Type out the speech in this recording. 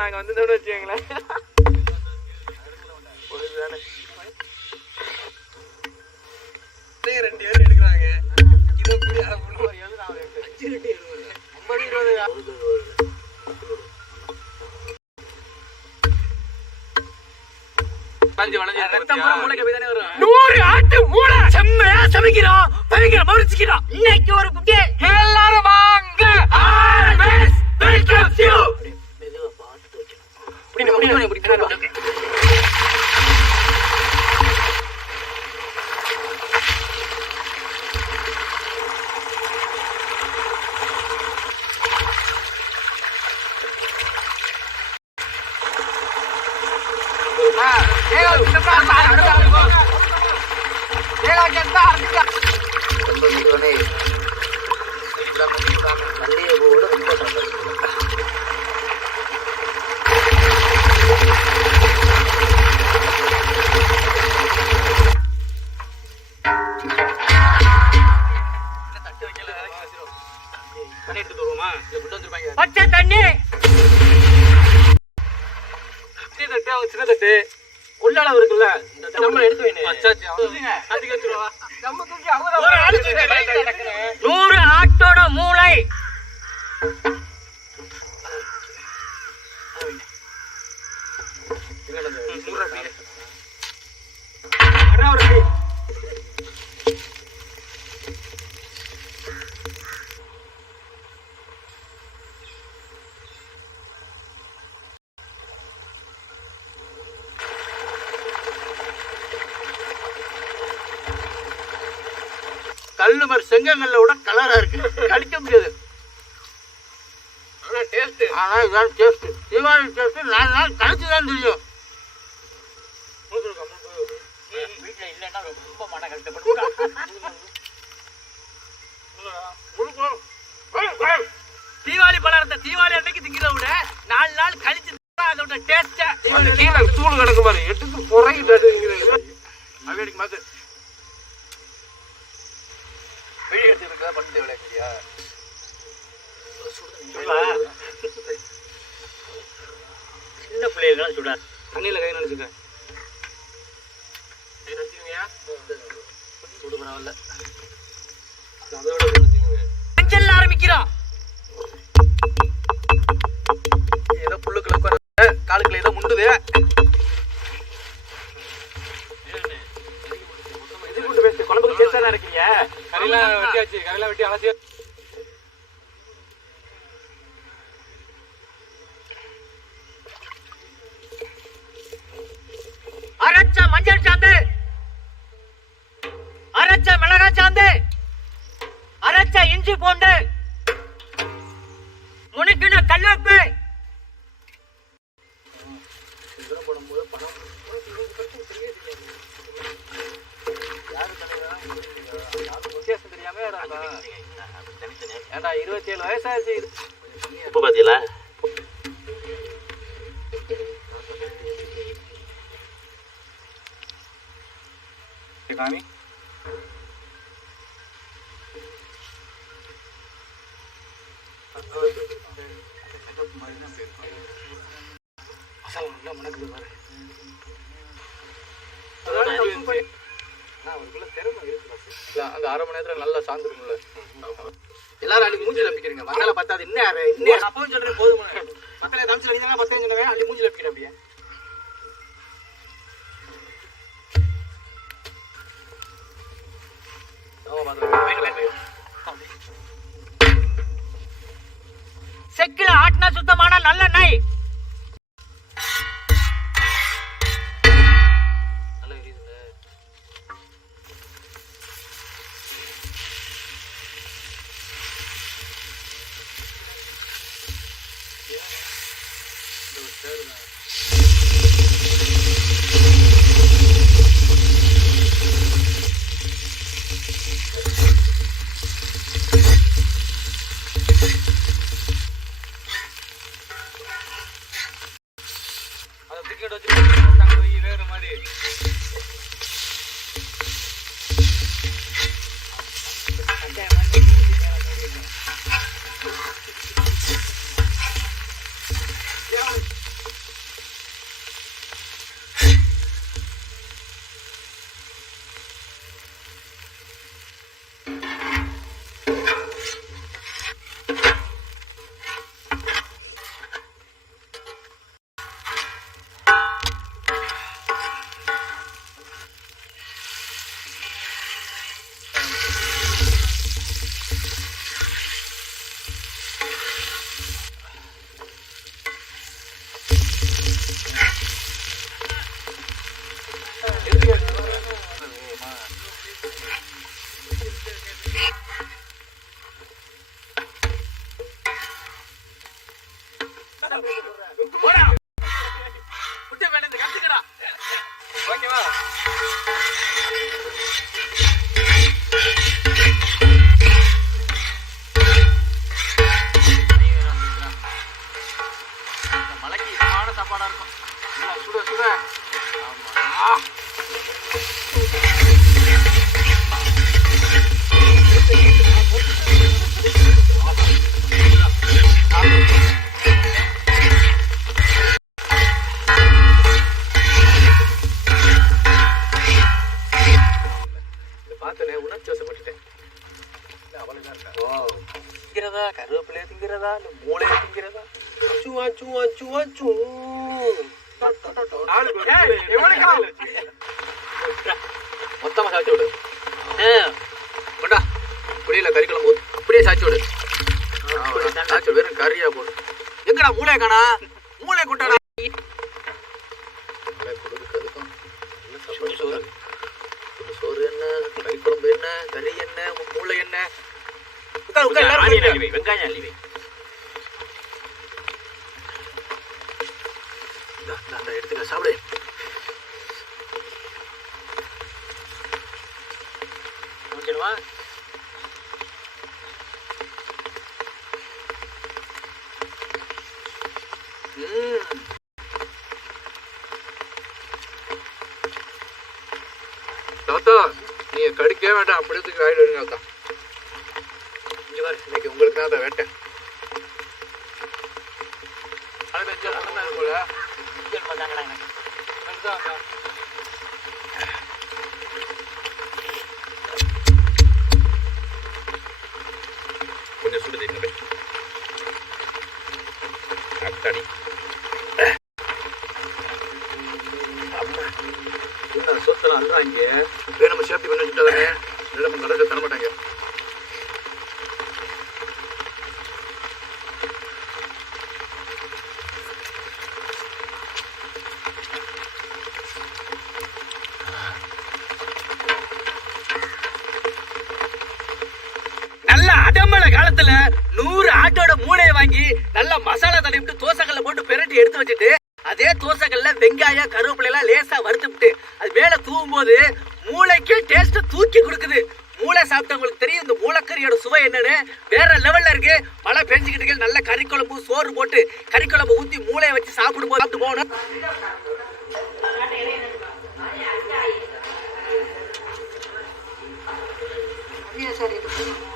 நாங்க வந்து வச்சுக்கோங்களேன். ரெண்டு பேரும் எடுக்கிறாங்க. இன்னைக்கு ஒரு எல்லாரும் வாங்க. பச்சை தண்ணி சின்ன தட்டு உள்ளளவு இருக்குல்ல, நம்ம எடுத்து 100 ஆட்டோட மூளை. கல்லு மாதிரி செங்கல்ல விட கலரா இருக்கு, கடிக்க முடியாது. ஆனா டேஸ்ட், இதான் டேஸ்ட். தீபாவளி டேஸ்ட் 4 நாள் கழிச்சுதான் தெரியும். வீட்டுல இல்லைன்னா ரொம்ப மன கஷ்டப்படும். தீபாவளி பலரத்தை தீபாவளி அன்னைக்கு திங்கிறத விட 4 நாள் கழிச்சு அதோட டேஸ்ட். கீழே தூள் கிடக்கு மாதிரி எடுத்து குறைக்கிட்டு அவையடிக்கு மாத்து வீடியோ எடுத்துக்கிட்டு பண்ணிட்டு விளையாடுறியா? சின்ன பிள்ளைகள் சுடா தண்ணியில கை நினைச்சுக்க. கை நினைச்சுக்கீங்க சுடு பரவாயில்ல. அதோட நினைச்சுக்கீங்க. மஞ்சள் ஆரம்பிக்கிறோம். ஏதோ புல்லுக்குள்ள உட்கார காலுக்குள்ள ஏதோ முண்டுது. குழம்புக்கு பேசா இருக்கீங்க. கரையெல்லாம் வெட்டியாச்சு, கரையெல்லாம் வெட்டி அலசி அரைச்ச மஞ்சள் சாந்து, அரைச்ச மிளகாய் சாந்து, அரைச்ச இஞ்சி பூண்டு, முனுக்கின கல்லுப்பு. வித்தியாசம் தெரியாம ஏண்டா 27 வயசாச்சு. உப்பு பாத்தீங்களா? காமி அந்த 1/2 மணி நேரத்துல நல்லா சாந்துருக்கும்ல. எல்லாரும் அள்ளி மூஞ்சில பிக்கிறீங்க. மசாலா பத்தாது. இன்னும் அப்பவும் சொல்றேன் போதும். மசாலா தமிழ்ச்சி அடிச்சாங்க பத்தேன்னு சொன்னவன் அள்ளி மூஞ்சில பிக்கிற. அப்படியே செக்கில ஆட்டினா சுத்தமான நல்ல நாய். சாப்பாடா இருக்கும். சுட சுட பார்த்தனே உணர்ச்சி வசப்பட்டுட்டேன். திங்கிறதா கருவேப்பிலையை திங்கிறதா இல்ல மூளையை திங்கிறதா? மொத்தமா சாய்ச்சி விடு. கொண்டா புரியல கறி குழம்பு அப்படியே சாய்ச்சி விடு. சாய்ச்சி வெறும் கறியா போடு. எங்கடா மூளையை காணா? மூளை கொண்டாடா. சோறு என்ன, கறி குழம்பு என்ன, கறி என்ன, மூளை என்ன? வெங்காயம் அள்ளிவை. எடுத்துக்க சாப்பிடு. ஓகேவா? தாத்தா நீங்க கடிக்கவே வேண்டாம், அப்படி தூக்கி வாயில எடுங்க தாத்தா. இன்னைக்கு உங்களுக்கு தான் வேட்டேன். போல கொஞ்சம் சுடு தண்ணி அத்தாடி. சொத்தலாம் அதுதான் இங்கே நம்ம சேஃப்டி பண்ணி வச்சுட்டாதானே நம்ம கடைசி தரமாட்டாங்க. நல்ல அடமழை காலத்துல 100 ஆட்டோட மூளையை வாங்கி நல்ல மசாலா தடவிட்டு தோசைகள்ல போட்டு பிரட்டி எடுத்து வச்சுட்டு அதே தோசைகள்ல வெங்காயம் கருவேப்பிலை எல்லாம் லேசா வறுத்துட்டு அது மேல தூவும் போது மூளைக்கு டேஸ்ட் தூக்கி கொடுக்குது. மூளை சாப்பிட்டவங்களுக்கு தெரியும் இந்த மூளைக்கறியோட சுவை என்னன்னு. வேற லெவல்ல இருக்கு. மழை பெஞ்சுக்கிட்டு இருக்கு. நல்ல கறி குழம்பு சோறு போட்டு கறி குழம்பு ஊத்தி மூளையை வச்சு சாப்பிடும் போது சாப்பிட்டு போகணும். சார்